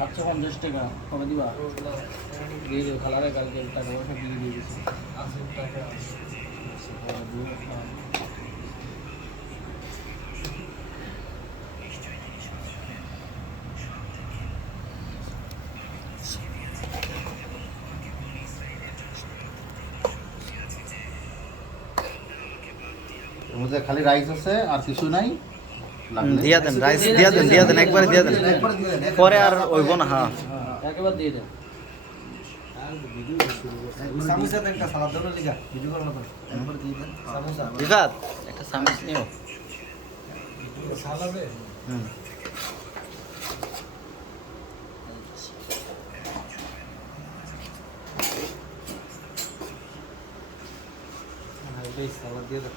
750 টাকা কবে দিবা দিয়ে দিও খালারে কালকে টাকা পয়সা দিয়ে দিয়েছি এর মধ্যে খালি রাইস আছে আর কিছু নাই দিয়া দেন রাইস দিয়া দেন একবারে দিয়া দেন পরে আর হইব না হ্যাঁ একেবারে দিয়ে দেন সামোসা একটা সালাদ দাও লিগা ভিডিও করো না একবার দিয়ে দেন সামোসা বিকাত একটা সামিস নিও সালাদে এই সালাদ দিয়ে দাও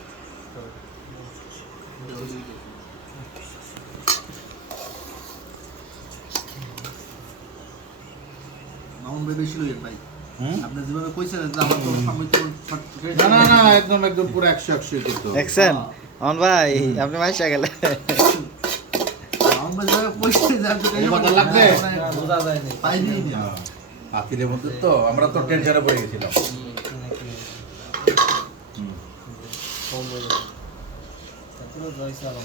মামুন ভাই বেশি লইয়েন ভাই আপনি যেভাবে কইছেন যে আমার তো আমি তো না না না একদম একদম পুরো 100 কিন্তু দেখছেন অন ভাই আপনি মাইশা গেলে মামুন ভাই যেভাবে কইছে যে আমি এই কথা লাগবে বোঝা যায় না পাইনি না হাতির মধ্যে তো আমরা তো টেনশনে পড়ে গেছিলাম কম বলে তারপরে জয়সাল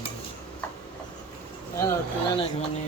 না না মানে